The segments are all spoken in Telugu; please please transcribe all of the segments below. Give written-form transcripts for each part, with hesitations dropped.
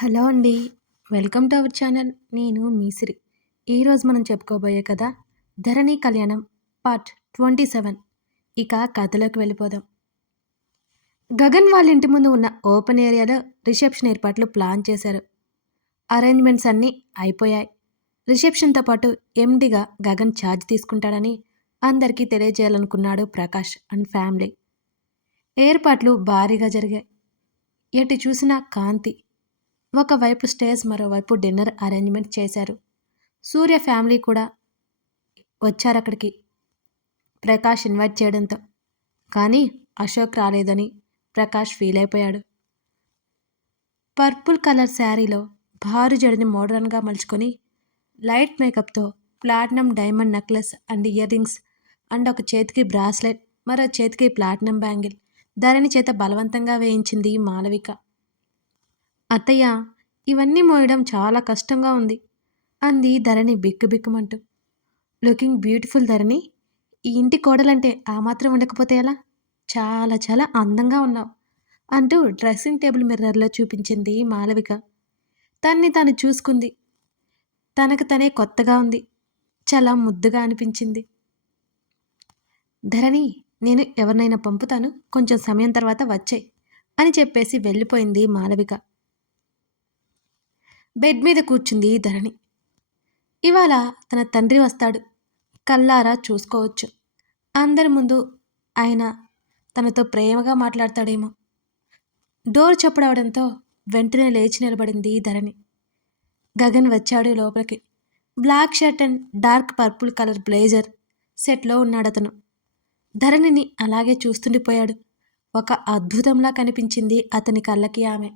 హలో అండి. Welcome to our channel. నేను మీ సిరి. ఈరోజు మనం చెప్పుకోబోయే కథ 'ధరణి కళ్యాణం' పార్ట్ 27. ఇక కథలోకి వెళ్ళిపోదాం. గగన్ వాళ్ళ ఇంటి ముందు ఉన్న ఓపెన్ ఏరియాలో రిసెప్షన్ ఏర్పాట్లు ప్లాన్ చేశారు. అరేంజ్మెంట్స్ అన్నీ అయిపోయాయి. రిసెప్షన్తో పాటు ఎండీగా గగన్ ఛార్జ్ తీసుకుంటాడని అందరికీ తెలియజేయాలనుకున్నాడు ప్రకాష్ అండ్ ఫ్యామిలీ. ఏర్పాట్లు భారీగా జరిగాయి. ఎటు చూసినా కాంతి. ఒకవైపు స్టేజ్, మరోవైపు డిన్నర్ అరేంజ్మెంట్ చేశారు. సూర్య ఫ్యామిలీ కూడా వచ్చారక్కడికి, ప్రకాష్ ఇన్వైట్ చేయడంతో. కానీ అశోక్ రాలేదని ప్రకాష్ ఫీల్ అయిపోయాడు. పర్పుల్ కలర్ శారీలో భారు జడని మోడర్న్గా మలుచుకొని లైట్ మేకప్తో platinum diamond necklace and earrings and ఒక చేతికి బ్రాస్లెట్, మరో చేతికి ప్లాటినం బ్యాంగిల్ ధరణి చేత బలవంతంగా వేయించింది మాలవిక. అత్తయ్య, ఇవన్నీ మోయడం చాలా కష్టంగా ఉంది అంది ధరణి బిక్కుబిక్కుమంటూ. లుకింగ్ బ్యూటిఫుల్ ధరణి. ఈ ఇంటి కోడలంటే ఆ మాత్రం ఉండకపోతే ఎలా? చాలా చాలా అందంగా ఉన్నావు అంటూ డ్రెస్సింగ్ టేబుల్ మిర్రర్లో చూపించింది మాలవిక. తన్ని తాను చూసుకుంది. తనకు తనే కొత్తగా ఉంది. చాలా ముద్దుగా అనిపించింది. ధరణి, నేను ఎవరినైనా పంపుతాను, కొంచెం సమయం తర్వాత వచ్చేయ్ అని చెప్పేసి వెళ్ళిపోయింది మాలవిక. బెడ్ మీద కూర్చుంది ధరణి. ఇవాళ తన తండ్రి వస్తాడు, కల్లారా చూసుకోవచ్చు. అందరి ముందు ఆయన తనతో ప్రేమగా మాట్లాడతాడేమో. డోర్ చప్పుడవడంతో వెంటనే లేచి నిలబడింది ధరణి. గగన్ వచ్చాడు లోపలికి. Black shirt and dark purple colour blazer సెట్లో ఉన్నాడతను. ధరణిని అలాగే చూస్తుండిపోయాడు. ఒక అద్భుతంలా కనిపించింది అతని కళ్ళకి ఆమె.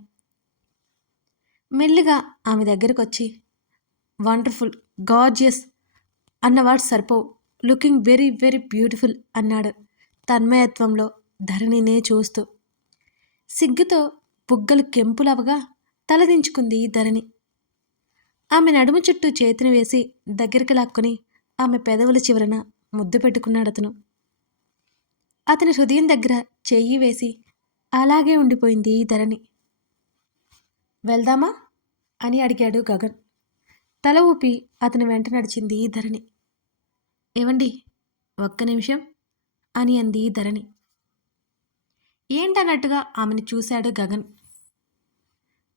మెల్లిగా ఆమె దగ్గరకొచ్చి, వండర్ఫుల్, గార్జియస్ అన్నవాడు సరిపోవు, లుకింగ్ వెరీ వెరీ బ్యూటిఫుల్ అన్నాడు తన్మయత్వంలో ధరణినే చూస్తూ. సిగ్గుతో బుగ్గలు కెంపులవగా తలదించుకుంది ధరణి. ఆమె నడుము చుట్టూ చేతిని వేసి దగ్గరికి లాక్కుని ఆమె పెదవుల చివరన ముద్దు పెట్టుకున్నాడతను. అతని హృదయం దగ్గర చెయ్యి వేసి అలాగే ఉండిపోయింది ధరణి. వెళ్దామా అని అడిగాడు గగన్. తల ఊపి అతని వెంట నడిచింది ధరణి. ఏవండి, ఒక్క నిమిషం అని అంది ధరణి. ఏంటన్నట్టుగా ఆమెను చూశాడు గగన్.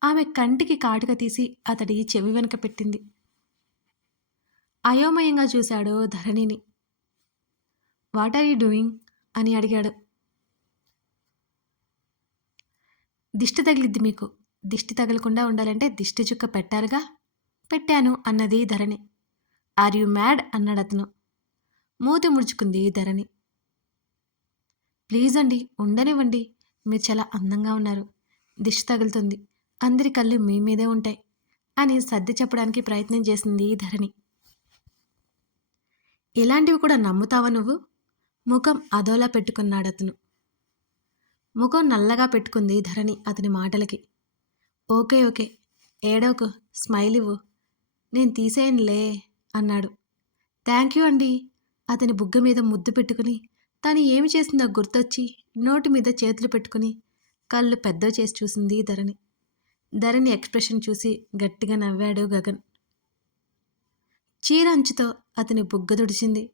ఆమె కంటికి కాటుక తీసి అతడి చెవి వెనుక పెట్టింది. అయోమయంగా చూశాడు ధరణిని. వాట్ ఆర్ యూ డూయింగ్ అని అడిగాడు. దిష్టి తగిలిద్ది మీకు. దిష్టి తగలకుండా ఉండాలంటే దిష్టి చుక్క పెట్టారుగా. పెట్టాను అన్నది ధరణి. ఆర్ యు మ్యాడ్ అన్నాడతను. మూతి ముడుచుకుంది ధరణి. ప్లీజ్ అండి, ఉండనివ్వండి. మీరు చాలా అందంగా ఉన్నారు. దిష్టి తగులుతుంది, అందరి కళ్ళు మీ మీదే ఉంటాయి అని సర్ది చెప్పడానికి ప్రయత్నం చేసింది ధరణి. ఇలాంటివి కూడా నమ్ముతావా నువ్వు? ముఖం అదోలా పెట్టుకున్నాడతను. ముఖం నల్లగా పెట్టుకుంది ధరణి అతని మాటలకి. ఓకే ఓకే, ఏడోకు, స్మైల్ ఇవ్వు, నేను తీసేయనులే అన్నాడు. థ్యాంక్ యూ అండి. అతని బుగ్గ మీద ముద్దు పెట్టుకుని తను ఏమి చేసిందో గుర్తొచ్చి నోటి మీద చేతులు పెట్టుకుని కళ్ళు పెద్దవి చేసి చూసింది ధరణి. ధరణి ఎక్స్ప్రెషన్ చూసి గట్టిగా నవ్వాడు గగన్. చీర అంచుతో అతని బుగ్గ తుడిచింది.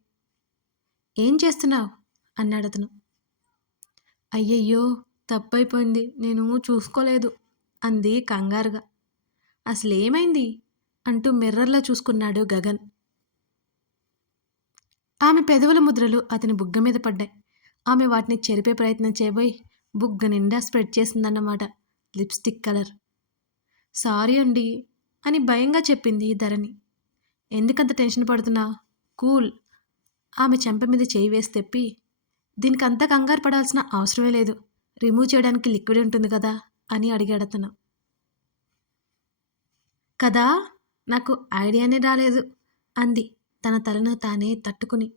ఏం చేస్తున్నావు అన్నాడతను. అయ్యయ్యో, తప్పైపోయింది, నేను చూసుకోలేదు అంది కంగారుగా. అసలేమైంది అంటూ మిర్రర్లో చూసుకున్నాడు గగన్. ఆమె పెదవుల ముద్రలు అతని బుగ్గ మీద పడ్డాయి. ఆమె వాటిని చెరిపే ప్రయత్నం చేయబోయి బుగ్గ నిండా స్ప్రెడ్ చేసిందన్నమాట లిప్స్టిక్ కలర్. సారీ అండి అని భయంగా చెప్పింది ధరణి. ఎందుకంత టెన్షన్ పడుతున్నావు? కూల్. ఆమె చెంప మీద చేయి వేసి తెప్పి, దీనికి అంత కంగారు పడాల్సిన అవసరమే లేదు, రిమూవ్ చేయడానికి లిక్విడ్ ఉంటుంది కదా అని అడిగాడతను. కదా, నాకు ఐడియానే రాలేదు అంది తన తలను తానే తట్టుకుని.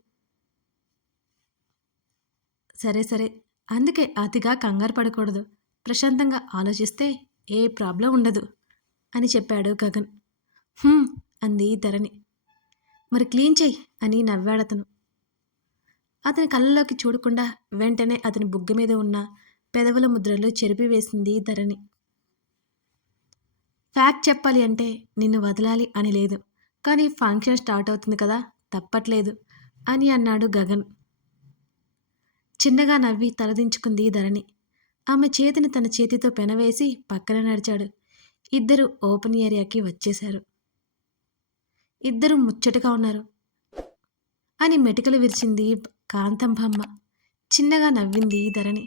సరే సరే, అందుకే అతిగా కంగారు పడకూడదు, ప్రశాంతంగా ఆలోచిస్తే ఏ ప్రాబ్లం ఉండదు అని చెప్పాడు గగన్. అంది ధరణి. మరి క్లీన్ చెయ్యి అని నవ్వాడతను. అతని కళ్ళలోకి చూడకుండా వెంటనే అతని బుగ్గ మీద ఉన్న పెదవుల ముద్రలు చెరిపివేసింది ధరణి. ఫ్యాక్ట్ చెప్పాలి అంటే నిన్ను వదలాలి అని లేదు. కానీ ఫంక్షన్ స్టార్ట్ అవుతుంది కదా! తప్పట్లేదు అని అన్నాడు గగన్. చిన్నగా నవ్వి తలదించుకుంది ధరణి. ఆమె చేతిని తన చేతితో పెనవేసి పక్కన నడిచాడు. ఇద్దరు ఓపెన్ ఏరియాకి వచ్చేశారు. ఇద్దరు ముచ్చటగా ఉన్నారు అని మెటికలు విరిచింది కాంతంభమ్మ. చిన్నగా నవ్వింది ధరణి.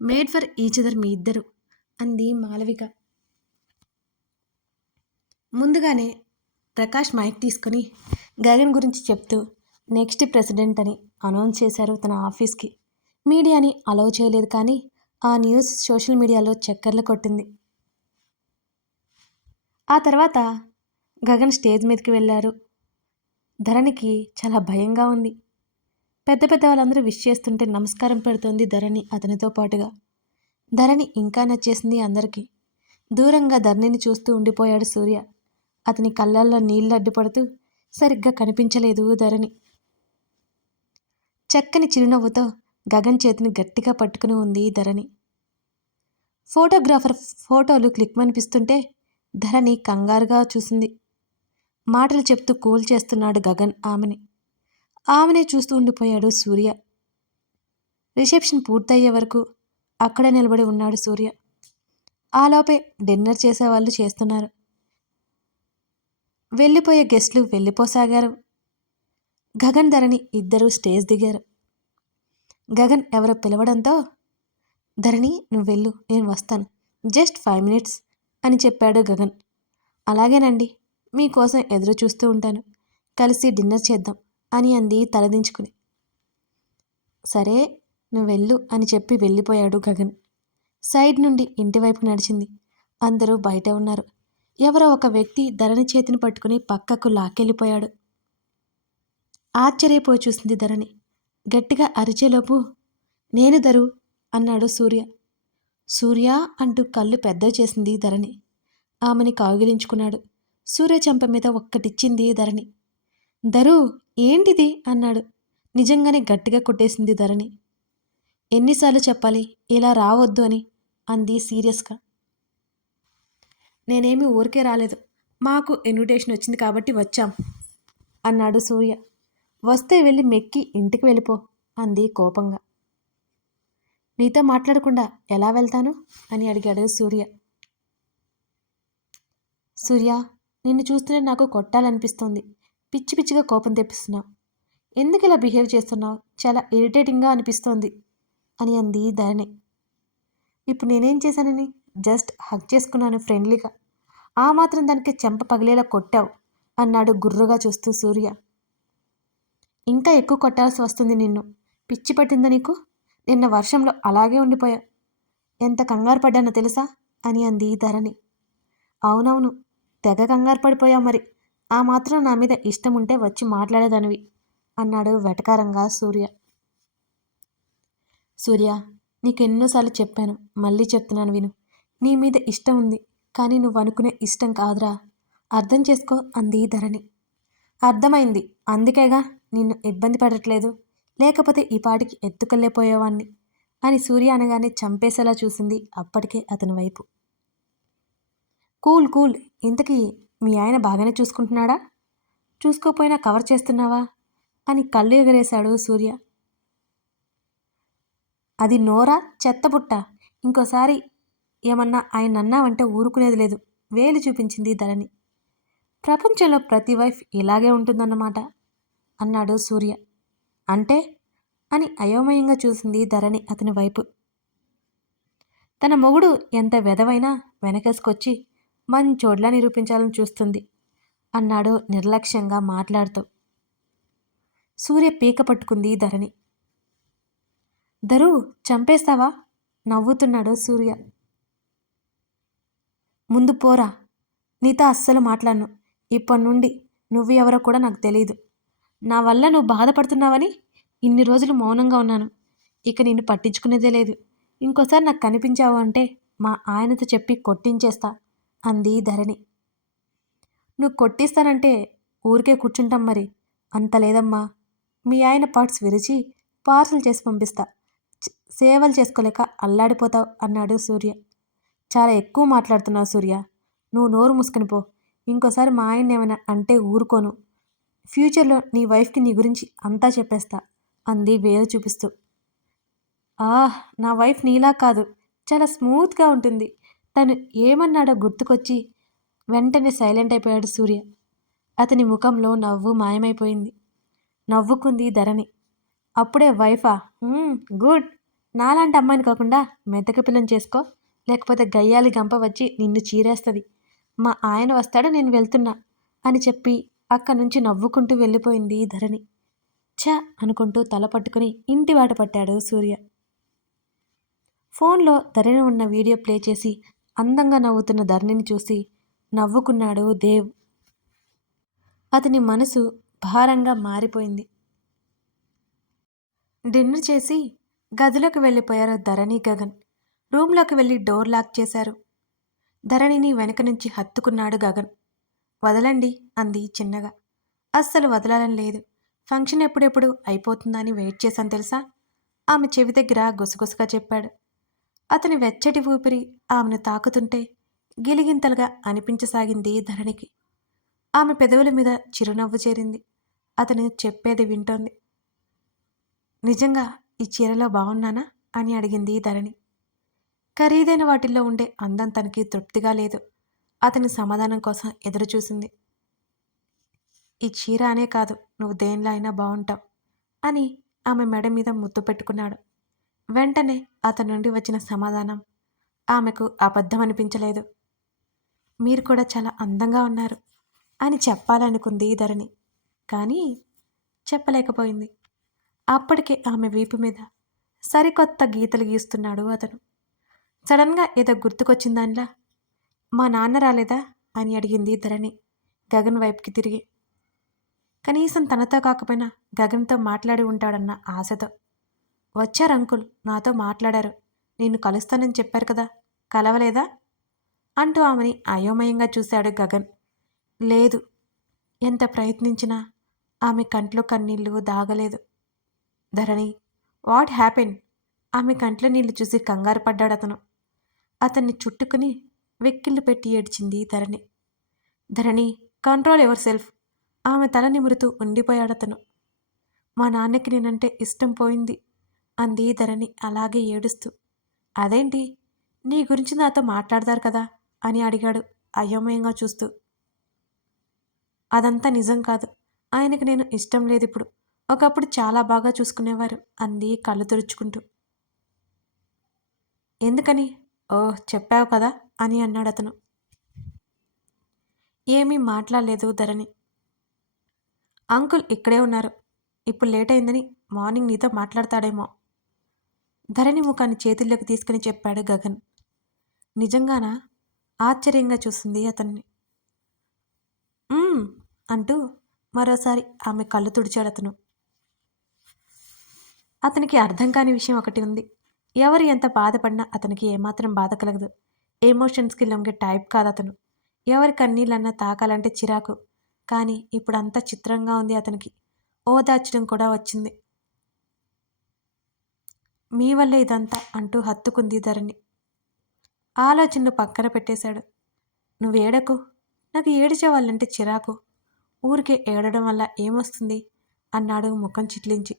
మేడ్ ఫర్ ఈచదర్ మీ ఇద్దరు అంది మాలవిక. ముందుగానే ప్రకాష్ మైక్ తీసుకుని గగన్ గురించి చెప్తూ నెక్స్ట్ ప్రెసిడెంట్ అని అనౌన్స్ చేశారు తన ఆఫీస్కి. మీడియాని అలౌ చేయలేదు, కానీ ఆ న్యూస్ సోషల్ మీడియాలో చక్కర్లు కొట్టింది. ఆ తర్వాత గగన్ స్టేజ్ మీదకి వెళ్ళారు. ధరణికి చాలా భయంగా ఉంది. పెద్ద పెద్ద వాళ్ళందరూ విష్ చేస్తుంటే నమస్కారం పెడుతోంది ధరణి అతనితో పాటుగా. ధరణి ఇంకా నచ్చేసింది అందరికీ. దూరంగా ధరణిని చూస్తూ ఉండిపోయాడు సూర్య. అతని కళ్ళల్లో నీళ్లు అడ్డుపడుతూ సరిగ్గా కనిపించలేదు ధరణి. చక్కని చిరునవ్వుతో గగన్ చేతిని గట్టిగా పట్టుకుని ఉంది ధరణి. ఫోటోగ్రాఫర్ ఫోటోలు క్లిక్మనిపిస్తుంటే ధరణి కంగారుగా చూసింది. మాటలు చెప్తూ కూల్ చేస్తున్నాడు గగన్ ఆమెని. ఆమెనే చూస్తూ ఉండిపోయాడు సూర్య. రిసెప్షన్ పూర్తయ్యే వరకు అక్కడే నిలబడి ఉన్నాడు సూర్య. ఆలోపే డిన్నర్ చేసేవాళ్ళు చేస్తున్నారు. వెళ్ళిపోయే గెస్టులు వెళ్ళిపోసాగారు. గగన్ ధరణి ఇద్దరూ స్టేజ్ దిగారు. గగన్ ఎవరో పిలవడంతో, ధరణి నువ్వు వెళ్ళు, నేను వస్తాను, జస్ట్ 5 minutes అని చెప్పాడు గగన్. అలాగేనండి, మీకోసం ఎదురు చూస్తూ ఉంటాను, కలిసి డిన్నర్ చేద్దాం అని అంది తలదించుకుని. సరే నువ్వు వెళ్ళు అని చెప్పి వెళ్ళిపోయాడు గగన్. సైడ్ నుండి ఇంటివైపు నడిచింది. అందరూ బయట ఉన్నారు. ఎవరో ఒక వ్యక్తి ధరణి చేతిని పట్టుకుని పక్కకు లాక్కెళ్ళిపోయాడు. ఆశ్చర్యపోయి చూసింది ధరణి. గట్టిగా అరిచేలోపు నేను ధరు అన్నాడు సూర్య. సూర్య అంటూ కళ్ళు పెద్దవి చేసింది ధరణి. ఆమెని కౌగిలించుకున్నాడు. సూర్య చెంప మీద ఒక్కటిచ్చింది ధరణి. ధరు ఏంటిది అన్నాడు. నిజంగానే గట్టిగా కొట్టేసింది ధరణి. ఎన్నిసార్లు చెప్పాలి ఇలా రావద్దు అని అంది సీరియస్గా. నేనేమి ఊరికే రాలేదు, మాకు ఇన్విటేషన్ వచ్చింది కాబట్టి వచ్చాం అన్నాడు సూర్య. వస్తే వెళ్ళి మెక్కి ఇంటికి వెళ్ళిపో అంది కోపంగా. నీతో మాట్లాడకుండా ఎలా వెళ్తాను అని అడిగాడు సూర్య. సూర్య, నిన్ను చూస్తూనే నాకు కొట్టాలనిపిస్తోంది. పిచ్చి పిచ్చిగా కోపం తెప్పిస్తున్నావు. ఎందుకు ఇలా బిహేవ్ చేస్తున్నావు? చాలా ఇరిటేటింగ్గా అనిపిస్తోంది అని అంది ధరణి. ఇప్పుడు నేనేం చేశానని? జస్ట్ హగ్ చేసుకున్నాను ఫ్రెండ్లీగా. ఆ మాత్రం దానికి చెంప పగిలేలా కొట్టావు అన్నాడు గుర్రుగా చూస్తూ సూర్య. ఇంకా ఎక్కువ కొట్టాల్సి వస్తుంది నిన్ను. పిచ్చి పట్టిందా నీకు? నిన్న వర్షంలో అలాగే ఉండిపోయా. ఎంత కంగారు పడ్డానో తెలుసా అని అంది ధరణి. అవునవును, తెగ కంగారు పడిపోయావు మరి. ఆ మాత్రం నా మీద ఇష్టం ఉంటే వచ్చి మాట్లాడేదానివి అన్నాడు వెటకారంగా సూర్య. సూర్య, నీకెన్నోసార్లు చెప్పాను, మళ్ళీ చెప్తున్నాను విను. నీ మీద ఇష్టం ఉంది, కానీ నువ్వు అనుకునే ఇష్టం కాదురా. అర్థం చేసుకో అంది ధరణి. అర్థమైంది, అందుకేగా నిన్ను ఇబ్బంది పడట్లేదు, లేకపోతే ఈ పాటికి ఎత్తుకెళ్ళిపోయేవాణ్ణి అని సూర్య అనగానే చంపేసేలా చూసింది అప్పటికే అతని వైపు. కూల్ కూల్, ఇంతకీ మీ ఆయన బాగానే చూసుకుంటున్నాడా? చూసుకోపోయినా కవర్ చేస్తున్నావా అని కళ్ళు ఎగరేశాడు సూర్య. అది నోరా చెత్తబుట్ట, ఇంకోసారి ఏమన్నా ఆయన అన్నావంటే ఊరుకునేది లేదు వేలు చూపించింది ధరణి. ప్రపంచంలో ప్రతి వైఫ్ ఇలాగే ఉంటుందన్నమాట అన్నాడు సూర్య. అంటే అని అయోమయంగా చూసింది ధరణి అతని వైపు. తన మొగుడు ఎంత వెధవైనా వెనకేసుకొచ్చి మంచోడ్లా నిరూపించాలని చూస్తుంది అన్నాడు నిర్లక్ష్యంగా మాట్లాడుతూ. సూర్య పీక పట్టుకుంది ధరణి. ధరు చంపేస్తావా నవ్వుతున్నాడు సూర్య. ముందు పోరా, నీతో అస్సలు మాట్లాడను. ఇప్పటి నుండి నువ్వు ఎవరో కూడా నాకు తెలియదు. నా వల్ల నువ్వు బాధపడుతున్నావని ఇన్ని రోజులు మౌనంగా ఉన్నాను. ఇక నిన్ను పట్టించుకునేదే లేదు. ఇంకోసారి నాకు కనిపించావు అంటే మా ఆయనతో చెప్పి కొట్టించేస్తా అంది ధరణి. నువ్వు కొట్టిస్తానంటే ఊరికే కూర్చుంటాం మరి. అంత లేదమ్మా, మీ ఆయన పార్ట్స్ విరిచి పార్సల్ చేసి పంపిస్తా. సేవలు చేసుకోలేక అల్లాడిపోతావు అన్నాడు సూర్య. చాలా ఎక్కువ మాట్లాడుతున్నావు సూర్య. నువ్వు నోరు మూసుకొని పో. ఇంకోసారి మా ఆయన్నేమైనా అంటే ఊరుకోను. ఫ్యూచర్‌లో నీ వైఫ్‌కి నీ గురించి అంతా చెప్పేస్తా అంది వేలు చూపిస్తూ. నా వైఫ్ నీలా కాదు. చాలా స్మూత్‌గా ఉంటుంది. తను ఏమన్నాడో గుర్తుకొచ్చి వెంటనే సైలెంట్ అయిపోయాడు సూర్య. అతని ముఖంలో నవ్వు మాయమైపోయింది. నవ్వుకుంది ధరణి. అప్పుడే వైఫా? గుడ్. నాలాంటి అమ్మాయిని కాకుండా మెతక పిల్లని చేసుకో. లేకపోతే గయ్యాలి గంప వచ్చి నిన్ను చీరేస్తది. మా ఆయన వస్తాడు, నేను వెళ్తున్నా అని చెప్పి అక్కడి నుంచి నవ్వుకుంటూ వెళ్ళిపోయింది ధరణి. ఛ అనుకుంటూ తల పట్టుకుని ఇంటి బాట పట్టాడు సూర్య. ఫోన్లో ధరణి ఉన్న వీడియో ప్లే చేసి అందంగా నవ్వుతున్న ధరణిని చూసి నవ్వుకున్నాడు దేవ్. అతని మనసు భారంగా మారిపోయింది. డిన్నర్ చేసి గదిలోకి వెళ్ళిపోయారు ధరణి, గగన్. రూమ్లోకి వెళ్ళి డోర్ లాక్ చేశారు. ధరణిని వెనక నుంచి హత్తుకున్నాడు గగన్. వదలండి అంది చిన్నగా. అస్సలు వదలాలని లేదు. ఫంక్షన్ ఎప్పుడెప్పుడు అయిపోతుందా అని వెయిట్ చేశాను తెలుసా? ఆమె చెవి దగ్గర గుసగుసగా చెప్పాడు. అతని వెచ్చటి ఊపిరి ఆమెను తాకుతుంటే గిలిగింతలుగా అనిపించసాగింది ధరణికి. ఆమె పెదవుల మీద చిరునవ్వు చేరింది. అతను చెప్పేది వింటోంది. నిజంగా ఈ చీరలో బాగున్నానా అని అడిగింది ధరణి. ఖరీదైన వాటిల్లో ఉండే అందం తనకి తృప్తిగా లేదు. అతని సమాధానం కోసం ఎదురుచూసింది. ఈ చీర అనే కాదు, నువ్వు దేనిలో అయినా బాగుంటావు అని ఆమె మెడ మీద ముద్దు పెట్టుకున్నాడు. వెంటనే అతని నుండి వచ్చిన సమాధానం ఆమెకు అబద్ధం అనిపించలేదు. మీరు కూడా చాలా అందంగా ఉన్నారు అని చెప్పాలనుకుంది ధరణి. కానీ చెప్పలేకపోయింది. అప్పటికే ఆమె వీపు మీద సరికొత్త గీతలు గీస్తున్నాడు అతను. సడన్గా ఏదో గుర్తుకొచ్చిందానిలా, మా నాన్న రాలేదా అని అడిగింది ధరణి గగన్ వైపుకి తిరిగి. కనీసం తనతో కాకపోయినా గగన్తో మాట్లాడి ఉంటాడన్న ఆశతో. వచ్చారు అంకుల్, నాతో మాట్లాడారు. నిన్ను కలుస్తానని చెప్పారు కదా, కలవలేదా అంటూ ఆమెని అయోమయంగా చూశాడు గగన్. లేదు. ఎంత ప్రయత్నించినా ఆమె కంట్లో కన్నీళ్లు దాగలేదు. ధరణి, వాట్ హ్యాపెన్? ఆమె కంట్లో నీళ్లు చూసి కంగారు పడ్డాడతను. అతన్ని చుట్టుకుని వెక్కిళ్ళు పెట్టి ఏడ్చింది ధరణి. ధరణి, కంట్రోల్ యువర్ సెల్ఫ్. ఆమె తల నిమురుతూ ఉండిపోయాడతను. మా నాన్నకి నేనంటే ఇష్టం పోయింది అంది ధరణి అలాగే ఏడుస్తూ. అదేంటి, నీ గురించి నాతో మాట్లాడతారు కదా అని అడిగాడు అయోమయంగా చూస్తూ. అదంతా నిజం కాదు. ఆయనకి నేను ఇష్టం లేదిప్పుడు. ఒకప్పుడు చాలా బాగా చూసుకునేవారు అంది కళ్ళు తుడుచుకుంటూ. ఎందుకని? ఓహ్, చెప్పావు కదా అని అన్నాడతను. ఏమీ మాట్లాడలేదు ధరణి. అంకుల్ ఇక్కడే ఉన్నారు. ఇప్పుడు లేట్ అయిందని మార్నింగ్ నీతో మాట్లాడతాడేమో. ధరణి ముఖాన్ని చేతుల్లోకి తీసుకుని చెప్పాడు గగన్. నిజంగానా? ఆశ్చర్యంగా చూసింది అతన్ని. అంటూ మరోసారి ఆమె కళ్ళు తుడిచాడతను. అతనికి అర్థం కాని విషయం ఒకటి ఉంది. ఎవరు ఎంత బాధపడినా అతనికి ఏమాత్రం బాధ కలగదు. ఎమోషన్స్కి లొంగే టైప్ కాదతను. ఎవరి కన్నీళ్ళన్నా తాకాలంటే చిరాకు. కానీ ఇప్పుడు అంతా చిత్రంగా ఉంది అతనికి. ఓదార్చడం కూడా వచ్చింది. మీ వల్లే ఇదంతా అంటూ హత్తుకుంది ధరణి. ఆలోచనను పక్కన పెట్టేశాడు. నువ్వేడకు. నాకు ఏడిచే వాళ్ళంటే చిరాకు. ఊరికే ఏడడం వల్ల ఏమొస్తుంది అన్నాడు ముఖం చిట్లించి.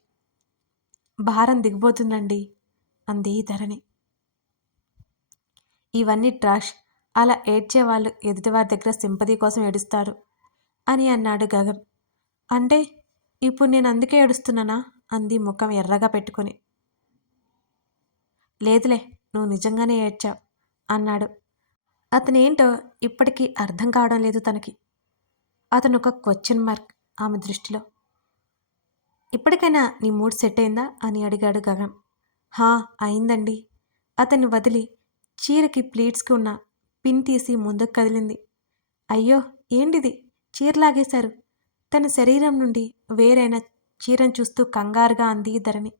భారం దిగిపోతుందండి అంది ధరణి. ఇవన్నీ ట్రాష్. అలా ఏడ్చేవాళ్ళు ఎదుటివారి దగ్గర సింపతి కోసం ఏడుస్తారు అని అన్నాడు గగన్. అంటే ఇప్పుడు నేను అందుకే ఏడుస్తున్నానా అంది ముఖం ఎర్రగా పెట్టుకొని. లేదులే, నువ్వు నిజంగానే ఏడ్చావు అన్నాడు. అతనేంటో ఇప్పటికీ అర్థం కావడం లేదు తనకి. అతను ఒక క్వశ్చన్ మార్క్ ఆమె దృష్టిలో. ఇప్పటికైనా నీ మూడ్ సెట్ అయిందా అని అడిగాడు గగన్. అయిందండి. అతన్ని వదిలి చీరకి ప్లీట్స్కి ఉన్న పిన్ తీసి ముందుకు కదిలింది. అయ్యో, ఏంటిది, చీర లాగేశారు. తన శరీరం నుండి వేరైన చీరను చూస్తూ కంగారుగా అంది ధరణి.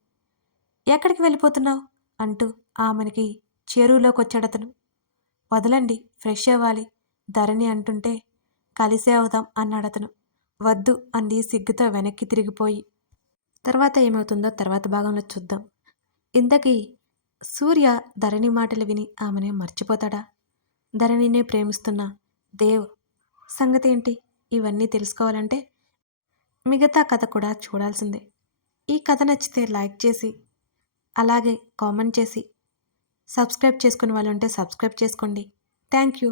ఎక్కడికి వెళ్ళిపోతున్నావు అంటూ ఆమెనికి చెరువులోకొచ్చాడతను. వదలండి, ఫ్రెష్ అవ్వాలి ధరణి అంటుంటే కలిసే అవుదాం అన్నాడతను. వద్దు అంది సిగ్గుతో వెనక్కి తిరిగిపోయి. తర్వాత ఏమవుతుందో తర్వాత భాగంలో చూద్దాం. ఇంతకీ సూర్య ధరణి మాటలు విని ఆమెను మర్చిపోతాడా? ధరణినే ప్రేమిస్తున్న దేవ్ సంగతి ఏంటి? ఇవన్నీ తెలుసుకోవాలంటే మిగతా కథ కూడా చూడాల్సిందే. ఈ కథ నచ్చితే లైక్ చేసి, అలాగే కామెంట్ చేసి, సబ్స్క్రైబ్ చేసుకునే వాళ్ళుంటే సబ్స్క్రైబ్ చేసుకోండి. Thank you.